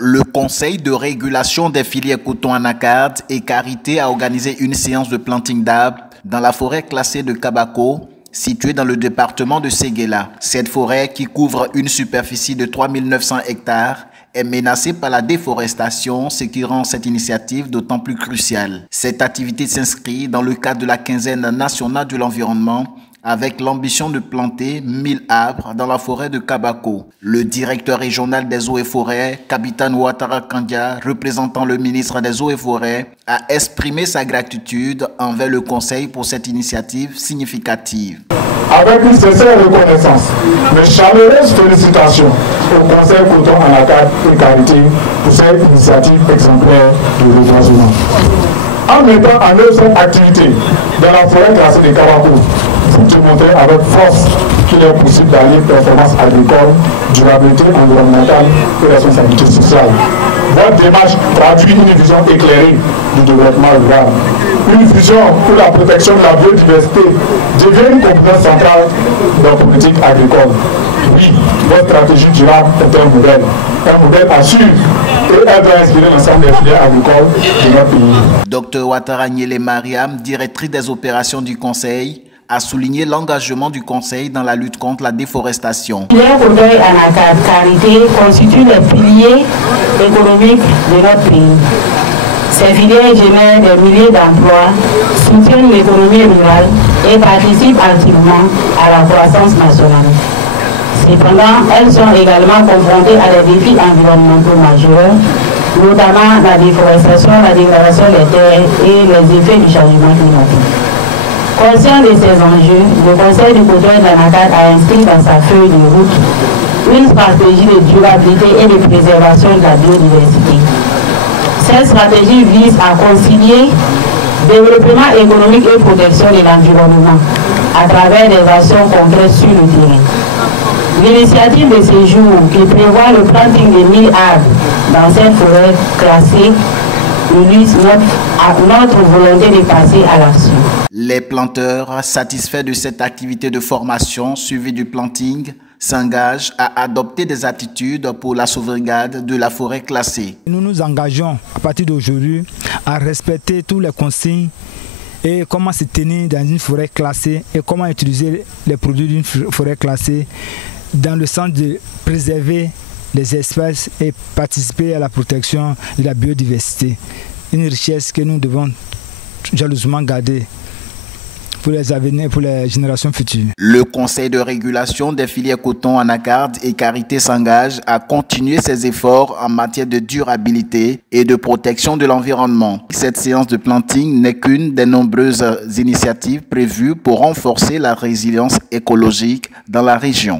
Le Conseil de régulation des filières coton anacarde et Carité a organisé une séance de planting d'arbres dans la forêt classée de Kabako, située dans le département de Séguéla. Cette forêt, qui couvre une superficie de 3900 hectares, est menacée par la déforestation, ce qui rend cette initiative d'autant plus cruciale. Cette activité s'inscrit dans le cadre de la quinzaine nationale de l'environnement, avec l'ambition de planter 1000 arbres dans la forêt de Kabako. Le directeur régional des eaux et forêts, Capitaine Ouattara Kandia, représentant le ministre des eaux et forêts, a exprimé sa gratitude envers le Conseil pour cette initiative significative. Avec une sincère reconnaissance, mes chaleureuses félicitations au Conseil coton anacarde et Carité pour cette initiative exemplaire de reboisement. En mettant en œuvre cette activité dans la forêt classée de Kabako, vous démontrez avec force qu'il est possible d'allier performance agricole, durabilité environnementale et responsabilité sociale. Votre démarche traduit une vision éclairée du développement rural. Une vision où la protection de la biodiversité devient une composante centrale de la politique agricole. Oui, votre stratégie durable est un modèle à suivre et elle doit inspirer l'ensemble des filières agricoles de notre pays. Dr Ouattara Nyele Mariam, directrice des opérations du Conseil, a souligné l'engagement du Conseil dans la lutte contre la déforestation. Les filières anacarde Carité constituent les piliers économiques de notre pays. Ces filières génèrent des milliers d'emplois, soutiennent l'économie rurale et participent activement à la croissance nationale. Cependant, elles sont également confrontées à des défis environnementaux majeurs, notamment la déforestation, la dégradation des terres et les effets du changement climatique. Conscient de ces enjeux, le Conseil du coton d'anacarde a inscrit dans sa feuille de route une stratégie de durabilité et de préservation de la biodiversité. Cette stratégie vise à concilier développement économique et protection de l'environnement à travers des actions concrètes sur le terrain. L'initiative de ce jour, qui prévoit le planting de 1000 arbres dans cette forêt classée, illustre notre volonté de passer à l'action. Les planteurs, satisfaits de cette activité de formation suivie du planting, s'engagent à adopter des attitudes pour la sauvegarde de la forêt classée. Nous nous engageons à partir d'aujourd'hui à respecter tous les consignes et comment se tenir dans une forêt classée et comment utiliser les produits d'une forêt classée dans le sens de préserver les espèces et participer à la protection de la biodiversité. Une richesse que nous devons jalousement garder pour les avenirs, pour les générations futures. Le Conseil de régulation des filières coton anacarde et Carité s'engage à continuer ses efforts en matière de durabilité et de protection de l'environnement. Cette séance de planting n'est qu'une des nombreuses initiatives prévues pour renforcer la résilience écologique dans la région.